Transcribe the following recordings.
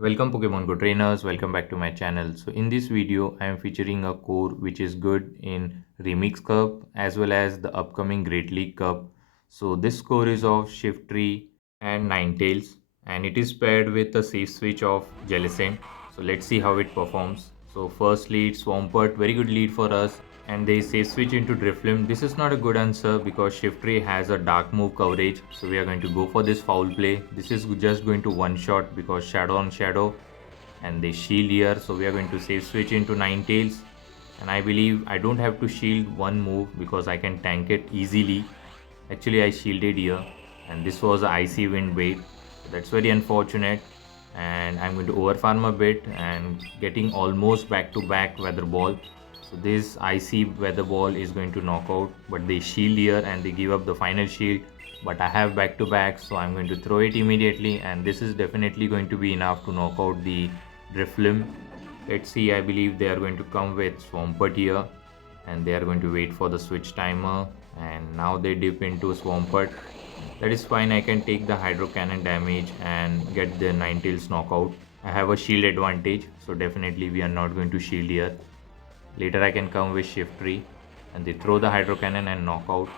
Welcome Pokemon Go trainers, welcome back to my channel. So in this video I am featuring a core which is good in Remix Cup as well as the upcoming Great League Cup. So this core is of Shiftry and Ninetails and it is paired with a safe switch of Jellicent. So let's see how it performs. So first lead Swampert, very good lead for us, and they say switch into Drifloon. This is not a good answer because Shiftry has a dark move coverage, so we are going to go for this foul play. This is just going to one shot because shadow on shadow, and they shield here, so we are going to save switch into Ninetails. And I believe I don't have to shield one move because I can tank it easily. Actually I shielded here, and this was a icy wind bait, so that's very unfortunate. And I'm going to overfarm a bit and getting almost back to back weather ball. So this icy weather ball is going to knock out, but they shield here and they give up the final shield. But I have back to back, so I'm going to throw it immediately, and this is definitely going to be enough to knock out the Drifloon. Let's see, I believe they are going to come with Swampert here, and they are going to wait for the switch timer, and now they dip into Swampert. That is fine, I can take the Hydro Cannon damage and get the Ninetales knockout. I have a shield advantage, so definitely we are not going to shield here. Later I can come with Shiftry, and they throw the Hydro Cannon and knock out.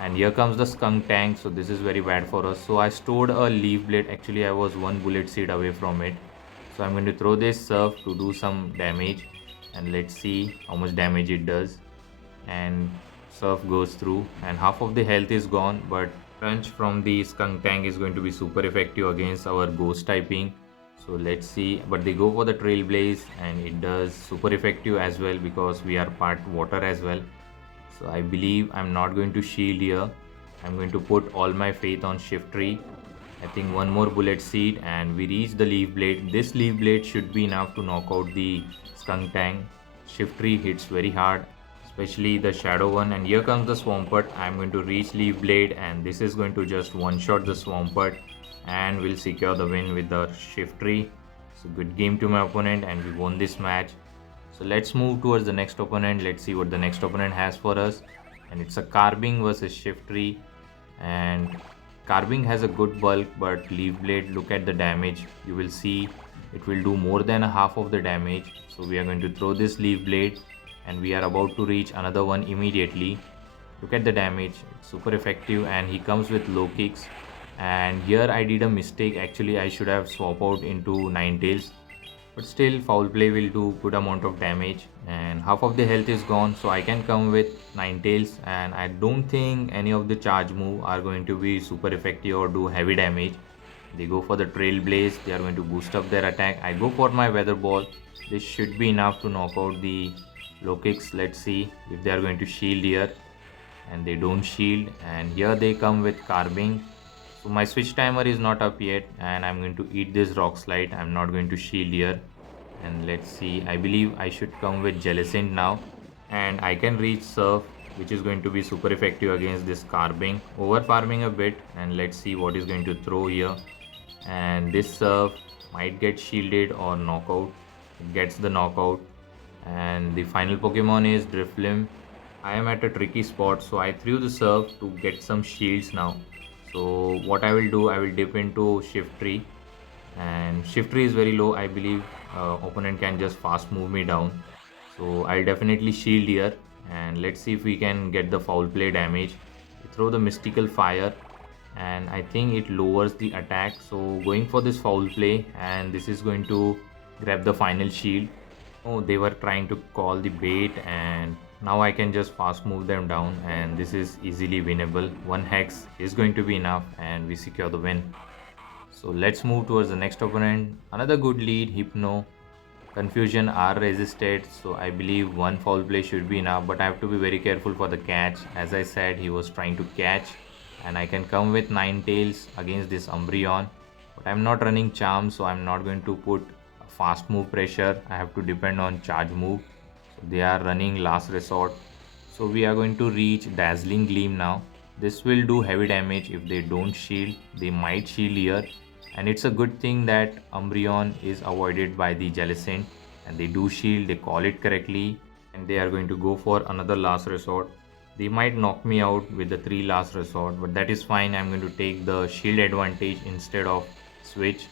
And here comes the Skunk Tank, so this is very bad for us. So I stored a Leaf Blade, actually I was one bullet seed away from it. So I'm going to throw this Surf to do some damage, and let's see how much damage it does. And Surf goes through and half of the health is gone, but Crunch from the Skunk Tank is going to be super effective against our Ghost typing. So let's see, but they go for the Trailblaze and it does super effective as well because we are part water as well. So I believe I'm not going to shield here. I'm going to put all my faith on Shiftry. I think one more bullet seed and we reach the Leaf Blade. This Leaf Blade should be enough to knock out the Skunk Tank. Shiftry hits very hard, especially the shadow one, and here comes the Swampert. I'm going to reach Leaf Blade and this is going to just one shot the Swampert and we'll secure the win with the Shiftry. So good game to my opponent and we won this match. So let's move towards the next opponent. Let's see what the next opponent has for us, and it's a Carbing versus Shiftry. And Carbing has a good bulk, but Leaf Blade, look at the damage. You will see it will do more than a half of the damage. So we are going to throw this Leaf Blade and we are about to reach another one immediately. Look at the damage, it's super effective, and he comes with low kicks. And here I did a mistake, actually I should have swap out into Ninetails, but still foul play will do good amount of damage and half of the health is gone, so I can come with Ninetails. And I don't think any of the charge move are going to be super effective or do heavy damage. They go for the Trailblaze, they are going to boost up their attack. I go for my weather ball, this should be enough to knock out the low kicks. Let's see if they are going to shield here, and they don't shield, and here they come with Carbing. So my switch timer is not up yet and I'm going to eat this rock slide. I'm not going to shield here. And let's see, I believe I should come with Jellicent now, and I can reach Surf, which is going to be super effective against this Carbing. Over farming a bit, and let's see what is going to throw here. And this Surf might get shielded or knockout. It gets the knockout. And the final Pokemon is Drifloon. I am at a tricky spot, so I threw the Surf to get some shields now. So what I will do, I will dip into Shiftry, and Shiftry is very low. I believe opponent can just fast move me down. So I'll definitely shield here, and let's see if we can get the foul play damage. Throw the mystical fire, and I think it lowers the attack. So going for this foul play, and this is going to grab the final shield. Oh, they were trying to call the bait, and now I can just fast move them down, and this is easily winnable. One hex is going to be enough and we secure the win. So let's move towards the next opponent. Another good lead, Hypno. Confusion are resisted, so I believe one foul play should be enough, but I have to be very careful for the catch. As I said, he was trying to catch, and I can come with Ninetails against this Umbreon, but I'm not running Charm, so I'm not going to put fast move pressure. I have to depend on charge move. So they are running Last Resort, so we are going to reach Dazzling Gleam now. This will do heavy damage if they don't shield. They might shield here, and it's a good thing that Umbreon is avoided by the Jellicent, and they do shield, they call it correctly, and they are going to go for another Last Resort. They might knock me out with the 3 Last Resort, but that is fine. I'm going to take the shield advantage instead of switch.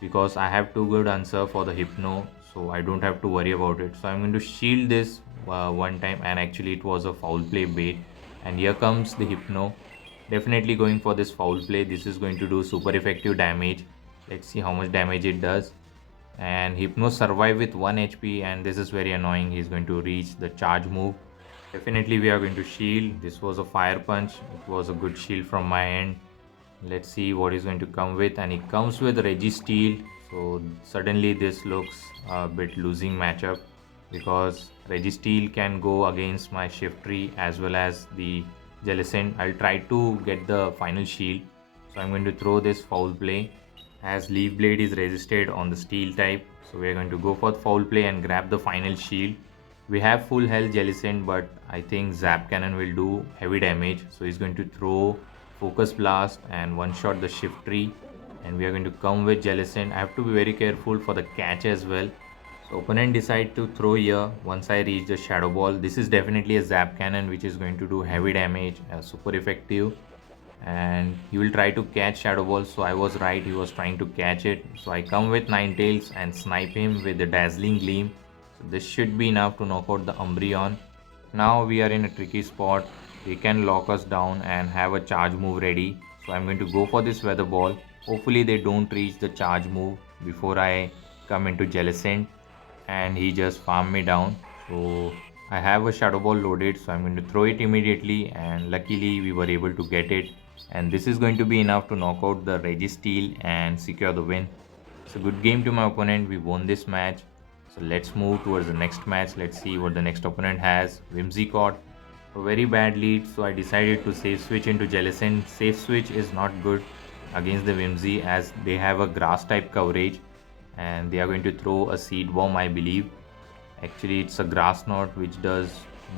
because I have too good answer for the Hypno, so I don't have to worry about it. So I'm going to shield this one time, and actually it was a foul play bait. And here comes the Hypno. Definitely going for this foul play. This is going to do super effective damage. Let's see how much damage it does. And Hypno survive with 1 HP, and this is very annoying. He's going to reach the charge move. Definitely we are going to shield. This was a fire punch. It was a good shield from my end. Let's see what he's going to come with, and it comes with Registeel. So suddenly this looks a bit losing matchup, because Registeel can go against my Shiftry as well as the Jellicent. I'll try to get the final shield. So I'm going to throw this foul play, as Leaf Blade is resisted on the steel type. So we're going to go for the foul play and grab the final shield. We have full health Jellicent, but I think Zap Cannon will do heavy damage. So he's going to throw Focus Blast and one shot the Shiftry, and we are going to come with Jellicent. I have to be very careful for the catch as well. So opponent decide to throw here. Once I reach the Shadow Ball, this is definitely a Zap Cannon which is going to do heavy damage, super effective, and he will try to catch Shadow Ball. So I was right, he was trying to catch it. So I come with Ninetails and snipe him with the Dazzling Gleam. So this should be enough to knock out the Umbreon. Now we are in a tricky spot. They can lock us down and have a charge move ready. So I'm going to go for this Weather Ball. Hopefully they don't reach the charge move before I come into Jellicent, and he just farmed me down. So I have a Shadow Ball loaded, so I'm going to throw it immediately, and luckily we were able to get it. And this is going to be enough to knock out the Registeel and secure the win. It's a good game to my opponent. We won this match. So let's move towards the next match. Let's see what the next opponent has. Whimsicott, a very bad lead, so I decided to safe switch into Jellicent. Safe switch is not good against the Whimsy, as they have a grass type coverage, and they are going to throw a Seed Bomb, I believe. Actually it's a Grass Knot which does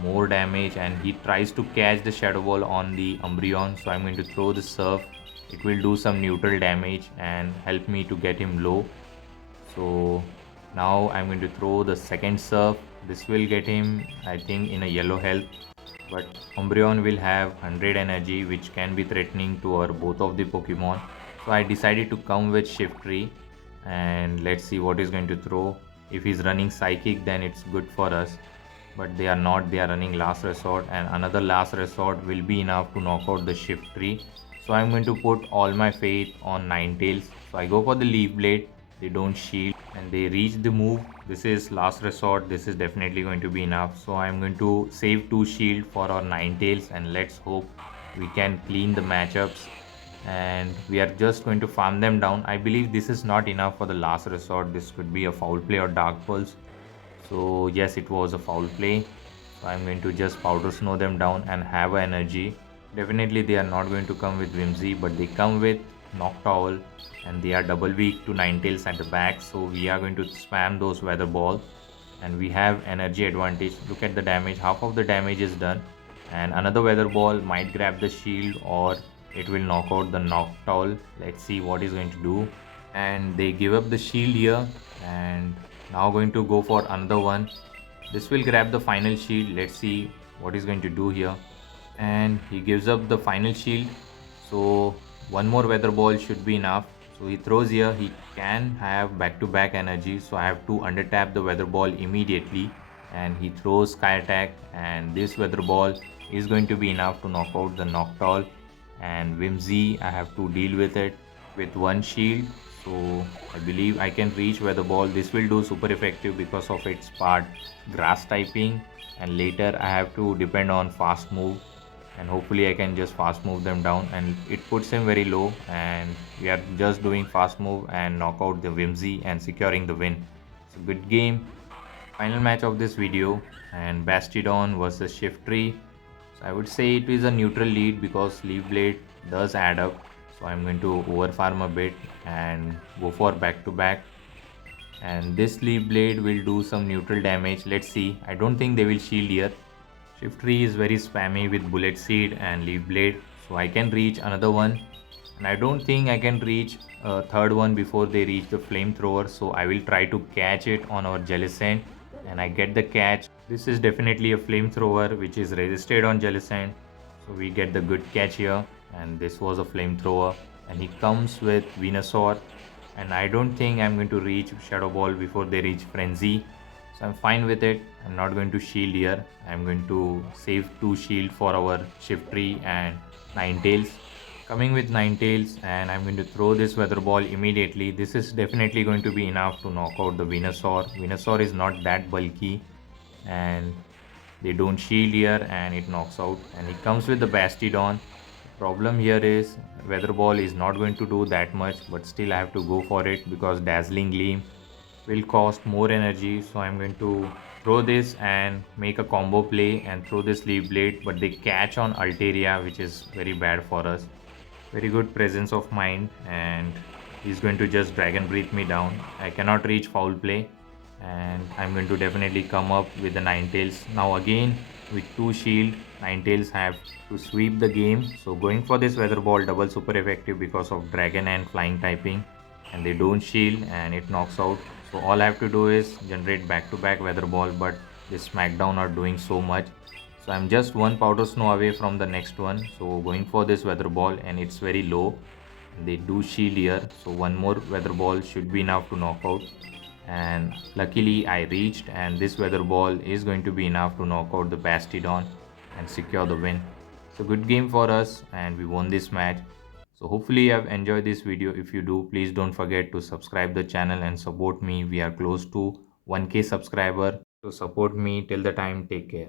more damage, and he tries to catch the Shadow Ball on the Umbreon. So I'm going to throw the Surf. It will do some neutral damage and help me to get him low. So now I'm going to throw the second Surf. This will get him, I think, in a yellow health, but Umbreon will have 100 energy, which can be threatening to our both of the Pokemon. So I decided to come with Shiftry, and let's see what he's going to throw. If he's running Psychic, then it's good for us, but they are not. They are running Last Resort, and another Last Resort will be enough to knock out the Shiftry. So I'm going to put all my faith on Ninetails. So I go for the Leaf Blade. They don't shield and they reach the move. This is Last Resort. This is definitely going to be enough. So I'm going to save 2 shield for our Ninetails, and let's hope we can clean the matchups. And we are just going to farm them down. I believe this is not enough for the Last Resort. This could be a Foul Play or Dark Pulse. So yes, it was a foul play. So I'm going to just Powder Snow them down and have a energy. Definitely they are not going to come with Whimsy, but they come with Noctowl, and they are double weak to Ninetales at the back. So we are going to spam those Weather Balls, and we have energy advantage. Look at the damage, half of the damage is done, and another Weather Ball might grab the shield, or it will knock out the Noctowl. Let's see what is going to do. And they give up the shield here, and now going to go for another one. This will grab the final shield. Let's see what he's going to do here. And he gives up the final shield, so one more Weather Ball should be enough. So he throws here. He can have back-to-back energy, so I have to under tap the Weather Ball immediately, and he throws Sky Attack, and this Weather Ball is going to be enough to knock out the Noctowl. And Whimsy, I have to deal with it with one shield. So I believe I can reach Weather Ball. This will do super effective because of its part grass typing, and later I have to depend on fast move, and hopefully I can just fast move them down, and it puts him very low, and we are just doing fast move and knock out the Whimsy and securing the win. It's a good game. Final match of this video, and Bastidon versus Shiftry. So I would say it is a neutral lead because Leaf Blade does add up. So I'm going to overfarm a bit and go for back to back, and this Leaf Blade will do some neutral damage. Let's see. I don't think they will shield here. Shiftry is very spammy with Bullet Seed and Leaf Blade, so I can reach another one, and I don't think I can reach a third one before they reach the Flamethrower. So I will try to catch it on our Jellicent, and I get the catch. This is definitely a Flamethrower which is resisted on Jellicent, so we get the good catch here, and this was a Flamethrower, and he comes with Venusaur, and I don't think I'm going to reach Shadow Ball before they reach Frenzy. So I'm fine with it. I'm not going to shield here. I'm going to save 2 shield for our Shiftry and Ninetails. Coming with Ninetails, and I'm going to throw this Weather Ball immediately. This is definitely going to be enough to knock out the Venusaur. Venusaur is not that bulky, and they don't shield here, and it knocks out. And it comes with the Bastidon. Problem here is Weather Ball is not going to do that much, but still I have to go for it because Dazzling Gleam will cost more energy. So I'm going to throw this and make a combo play and throw this Leaf Blade, but they catch on Altaria, which is very bad for us. Very good presence of mind, and he's going to just Dragon Breathe me down. I cannot reach Foul Play, and I'm going to definitely come up with the Ninetails. Now again with 2 shield, Ninetails have to sweep the game. So going for this Weather Ball, double super effective because of Dragon and Flying typing, and they don't shield and it knocks out. So all I have to do is generate back to back Weather Ball, but this Smackdown are doing so much. So I'm just one Powder Snow away from the next one. So going for this Weather Ball, and it's very low. They do shield here, so one more Weather Ball should be enough to knock out. And luckily I reached, and this Weather Ball is going to be enough to knock out the Bastidon and secure the win. So good game for us, and we won this match. So hopefully you have enjoyed this video. If you do, please don't forget to subscribe the channel and support me. We are close to 1k subscriber. So support me till the time. Take care.